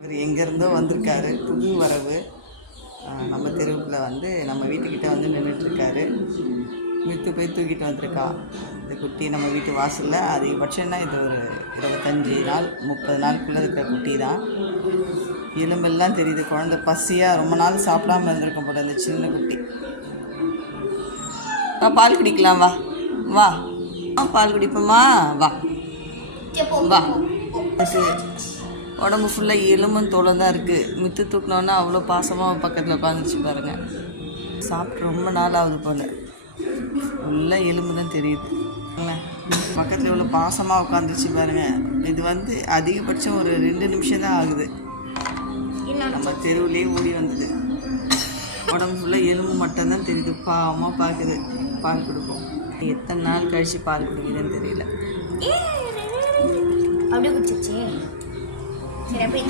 இவர் எங்கேருந்தோ வந்திருக்காரு, புது வரவு. நம்ம தெருவுக்குள்ளே வந்து நம்ம வீட்டுக்கிட்ட வந்து நின்றுட்டுருக்காரு. மித்து போய் தூக்கிட்டு வந்திருக்கா இந்த குட்டி நம்ம வீட்டு வாசலில். அதிகபட்சம்னா இது ஒரு 25 நாள் 30 நாளுக்குள்ளே இருக்கிற குட்டி தான். எலும்பெல்லாம் தெரியுது. குழந்தை பசியாக ரொம்ப நாள் சாப்பிடாமல் இருந்திருக்க போல இந்த சின்ன குட்டி. பால் குடிக்கலாம், வா வா பால் குடிப்போமா, வா வா. உடம்பு ஃபுல்லாக எலும்பும் தோலும் தான் இருக்குது. மித்து தூக்கினோன்னா அவ்வளோ பாசமாக பக்கத்தில் உட்காந்துச்சு பாருங்கள். சாப்பிட்டு ரொம்ப நாள் ஆகுது போல். ஃபுல்லாக எலும்பு தான் தெரியுது. பக்கத்தில் எவ்வளோ பாசமாக உட்காந்துச்சு பாருங்கள். இது வந்து அதிகபட்சம் ஒரு 2 நிமிஷம் தான் ஆகுது. நம்ம தெருவிலே ஓடி வந்தது. உடம்பு ஃபுல்லாக எலும்பு மட்டும்தான் தெரியுது. பாவமாக பார்க்குது. பால் கொடுப்போம். எத்தனை நாள் கழித்து பால் குடிக்குதுன்னு தெரியல. அப்படியே குடிச்சிச்சு. சரி, அப்போ இந்த